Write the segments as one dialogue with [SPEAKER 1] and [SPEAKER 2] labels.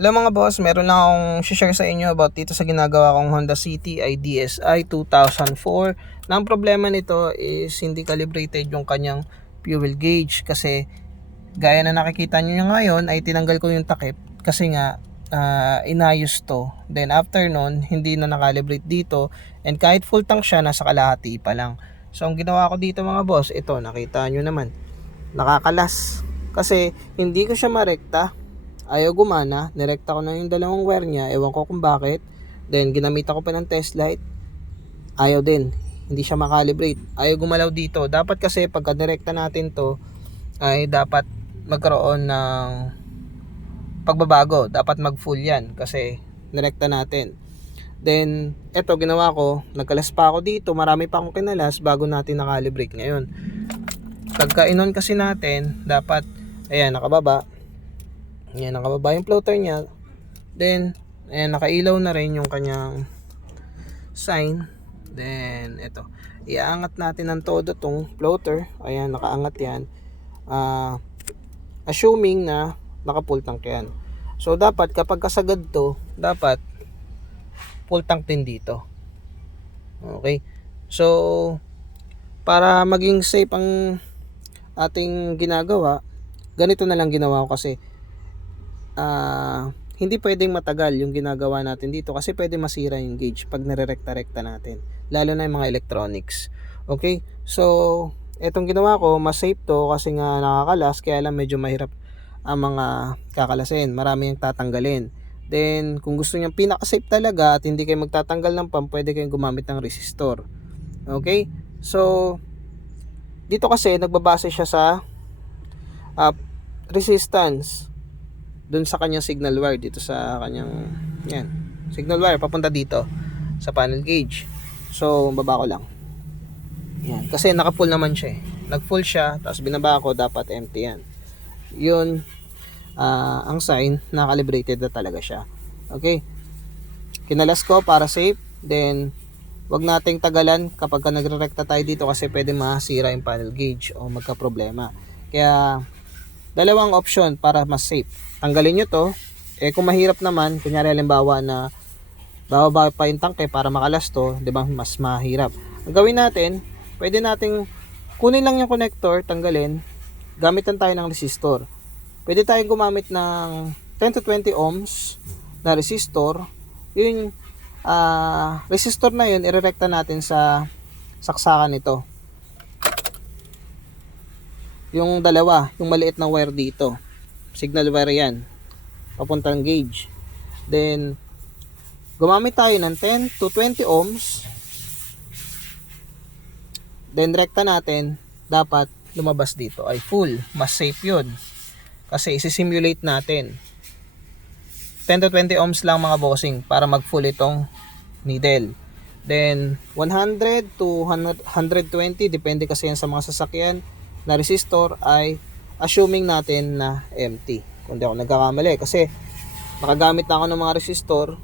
[SPEAKER 1] Hello mga boss, meron lang akong share sa inyo about dito sa ginagawa kong Honda City IDSI 2004. Na ang problema nito is hindi calibrated yung kanyang fuel gauge kasi gaya na nakikita nyo ngayon ay tinanggal ko yung takip kasi nga ah, inayos to. Then after nun, hindi na nakalibrate dito and kahit full tank siya, nasa kalahati pa lang. So ang ginawa ko dito mga boss, ito nakita nyo naman, nakakalas. Kasi hindi ko siya marekta ayaw gumana, nirekta ko na yung dalawang wire niya, ewan ko kung bakit. Then, ginamit ko pa ng test light, ayaw din. Hindi siya makalibrate. Ayaw gumalaw dito. Dapat kasi pagka direkta natin to, ay dapat magkaroon ng pagbabago. Dapat mag full yan kasi nirekta natin. Then, eto ginawa ko, nagkalas pa ako dito, marami pa akong kinalas bago natin nakalibrate ngayon. Pagka inon kasi natin, dapat, ayan, nakababa, Ayan, nakababa yung floater niya. Then, ayan, nakailaw na rin yung kanyang sign. Then, ito. Iaangat natin ng todo tong floater. Ayan, nakaangat yan. Ah, assuming na naka-full tank yan. So, dapat kapag kasagad to, dapat full tank din dito. Okay? So, para maging safe ang ating ginagawa, ganito na lang ginawa ko kasi ah, hindi pwedeng matagal yung ginagawa natin dito kasi pwede masira yung gauge pag nire-rekta-rekta natin. Lalo na yung mga electronics. Okay? So, etong ginawa ko, mas safe to kasi nga nakakalas kaya lang medyo mahirap ang mga kakalasin. Marami yung tatanggalin. Then, kung gusto niyo pinaka-safe talaga at hindi kayo magtatanggal ng pump, pwede kayong gumamit ng resistor. Okay? So, dito kasi nagbabase siya sa ah, resistance dun sa kanyang signal wire dito sa kanyang yan signal wire papunta dito sa panel gauge. So baba ko lang. Yan kasi naka full naman siya eh. Nag full siya tapos binaba ko dapat empty yan. Yun ah, ang sign na calibrated na talaga siya. Okay? Kinalas ko para safe then wag nating tagalan kapag ka nagre-rekta tayo dito kasi pwede masira yung panel gauge o magka problema kaya dalawang option para mas safe. Tanggalin nyo to. Eh kung mahirap naman kunyari halimbawa na bababa pa yung tangke para makalas to di ba mas mahirap. Ang gawin natin pwede nating kunin lang yung connector tanggalin gamitan tayo ng resistor. Pwede tayong gumamit ng 10 to 20 ohms na resistor. Yung ah, resistor na yun irerekta natin sa saksakan nito yung dalawa yung maliit na wire dito. Signal wire yan. Papuntang gauge. Then gumamit tayo ng 10 to 20 ohms. Then rekta natin dapat lumabas dito ay full. Mas safe yun. Kasi isi-simulate natin. 10 to 20 ohms lang mga bossing para mag full itong needle. Then 100 to 100 120 depende kasi yan sa mga sasakyan na resistor ay assuming natin na empty. Kung ako nagkakamali. Kasi nakagamit na ako ng mga resistor,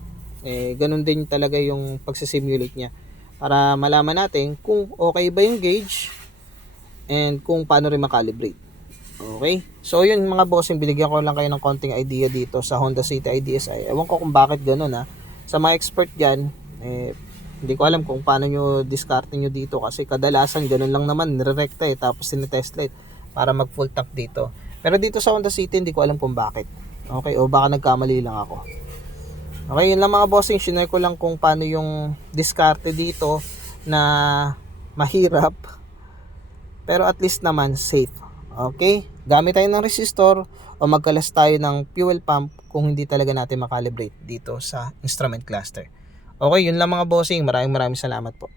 [SPEAKER 1] eh, ganun din talaga yung pagsisimulate niya. Para malaman natin kung okay ba yung gauge and kung paano rin makalibrate. Okay? So yun mga bossing, binigyan ko lang kayo ng konting idea dito sa Honda City IDSI. Ewan ko kung bakit ganun ha. Sa mga expert dyan, eh, hindi ko alam kung paano nyo discarte nyo dito kasi kadalasan ganun lang naman, nirerekta eh, tapos sinetest light para mag full tank dito. Pero dito sa Honda City, hindi ko alam kung bakit. Okay, o baka nagkamali lang ako. Okay, yun lang mga bossing. Shinare ko lang kung paano yung diskarte dito na mahirap. Pero at least naman safe. Okay? Gamit tayo ng resistor o magkalas tayo ng fuel pump kung hindi talaga natin makalibrate dito sa instrument cluster. Okay, yun lang mga bossing. Maraming maraming salamat po.